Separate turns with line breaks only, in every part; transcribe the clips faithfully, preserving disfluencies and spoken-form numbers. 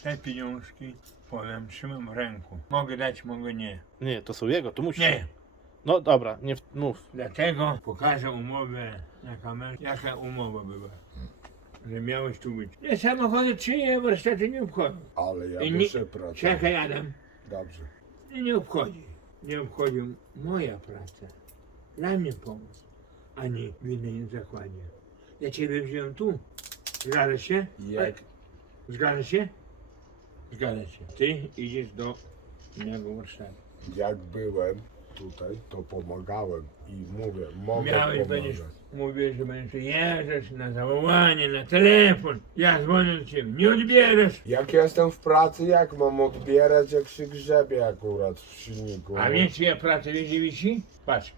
te pieniążki powiem, trzymam w ręku. Mogę dać, mogę nie.
Nie, to są jego, to musisz.
Nie.
No dobra, nie w- mów.
Dlatego pokażę umowę na kamerze, jaka umowa była. Że miałeś tu być. Nie, samochody czyje warsztaty nie obchodzą.
Ale ja
I nie-
muszę pracować.
Czekaj, Adam.
Dobrze.
Mnie nie obchodzi. Nie obchodzi moja praca. Dla mnie pomóc, a nie w innym zakładzie. Ja ciebie wziąłem tu. Zgadzasz się?
Jak
Zgadzasz się? Zgadzasz się. Ty idziesz do innego warsztatu.
Jak byłem tutaj, to pomagałem i mówię, mogę
Miałeś,
pomagać.
będziesz, mówię, że będziesz jeżdżać na zawołanie, na telefon. Ja dzwonię do ciebie, nie odbierasz.
Jak jestem w pracy, jak mam odbierać, jak się grzebie akurat w silniku?
A wiesz, ja pracę wiesz, gdzie wisi? Patrz,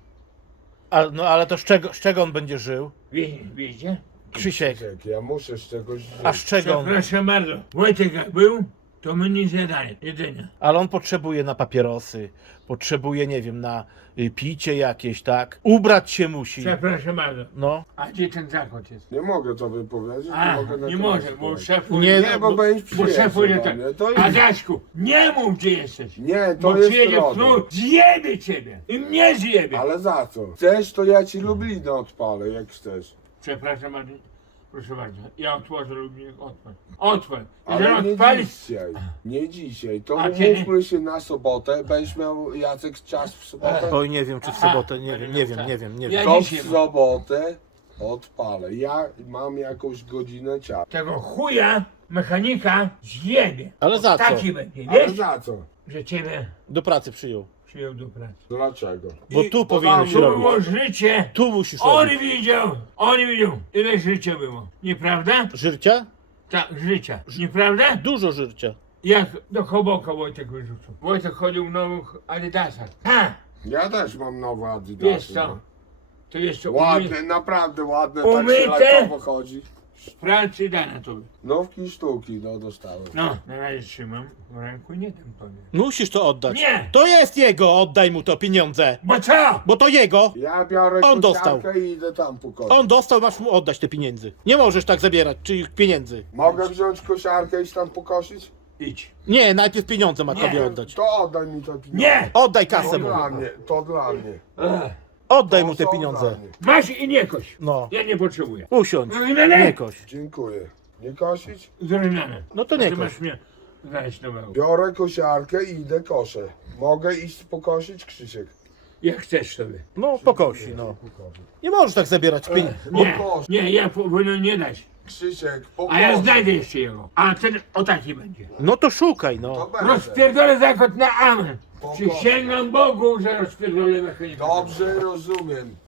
A, no ale to z czego, z czego on będzie żył?
wie, wiecie?
Krzysiek.
Krzysiek, ja muszę z czegoś żyć.
A z czego on?
Przepraszam bardzo, Wojtek jak był, to my nie zjadali jedzenia.
Ale on potrzebuje na papierosy, potrzebuje, nie wiem, na y, picie jakieś, tak? Ubrać się musi.
Przepraszam bardzo.
No.
A gdzie ten zakład jest?
Nie mogę tobie powiedzieć,
A,
mogę na
nie
kogoś
może, bo
powiedzieć.
szef
Nie,
Nie, bo będziesz
bo szef
przyjeżdżał
powiedział
do
tak.
mnie, to
A
jest...
Daszku, nie mów gdzie jesteś.
Nie, to
Bo
jest
przyjedzie
trudno.
knur, zjebie ciebie. I mnie zjebie.
Ale za co? Chcesz, to ja ci Lublinę odpalę, jak chcesz.
Przepraszam bardzo, proszę bardzo. Ja otworzę Lublinek, otwórz. Otwórz.
Ale
Jeżeli
nie
odpalisz,
dzisiaj. Nie dzisiaj. To
A kiedy?
umówmy się na sobotę. Będziesz miał, Jacek, czas w sobotę?
Oj, nie wiem, czy w
Aha,
sobotę, nie wiem, nie wiem, nie wiem, nie
Ja
wiem.
To w
dzisiaj mam.
sobotę odpalę. Ja mam jakąś godzinę czasu.
tego chuja mechanika zjebie.
Ale za co?
Taki będzie,
Ale
wiesz,
za co?
że ciebie
Do pracy przyjął.
przyjął do pracy.
Dlaczego?
Bo
I-
tu
bo
powinieneś
tam
To
robić.
było życie.
Tu musisz
On
robić.
widział, on widział, ile życia było. Nieprawda?
Żyrcia?
Tak, życia. Nieprawda?
Dużo żyrcia.
Jak do Hoboka Wojtek wyrzucił. Wojtek chodził w nowych Adidasach. Ha!
Ja też mam nowe Adidasy.
Wiesz co? To jeszcze
Ładne,
umie...
naprawdę ładne.
Umyte?
Tak się lekko chodzi.
z pracy dana tobie.
Nowki sztuki, no dostałem.
No, na razie trzymam w ręku i nie dam tobie.
Musisz to oddać.
Nie!
To jest jego, oddaj mu to pieniądze.
Bo co?
Bo to jego.
Ja biorę
On
kosiarkę i idę tam pokoić.
On dostał, masz mu oddać te pieniędzy. Nie możesz tak zabierać czyich pieniędzy.
Mogę wziąć kosiarkę i iść tam pokosić?
Idź.
Nie, najpierw pieniądze ma
Nie.
tobie oddać.
To oddaj mi te pieniądze.
Nie!
Oddaj
To
kasę mu.
dla mnie, to dla mnie.
Ech.
Oddaj
To
mu te
są
pieniądze.
dla mnie.
Masz i nie koś.
No.
Ja nie potrzebuję.
Usiądź.
No i na nie.
Nie koś.
Dziękuję. Nie kosić?
Zrynane.
No to nie
Ty
koś.
masz mnie znaleźć nowego.
Biorę kosiarkę i idę koszę. Mogę iść pokosić, Krzysiek?
Jak chcesz sobie.
No pokosi, no. Nie możesz tak zabierać pieniędzy.
Nie,
Boże.
nie, ja powinien nie dać.
Krzysiek,
A
pokoszę.
ja znajdę jeszcze jego. A ten o taki będzie.
No to szukaj,
To
no.
będę.
Rozpierdolę zakład na amen.
Pokoszę.
Przysięgam Bogu, że rozpierdolę mechanika.
Dobrze rozumiem.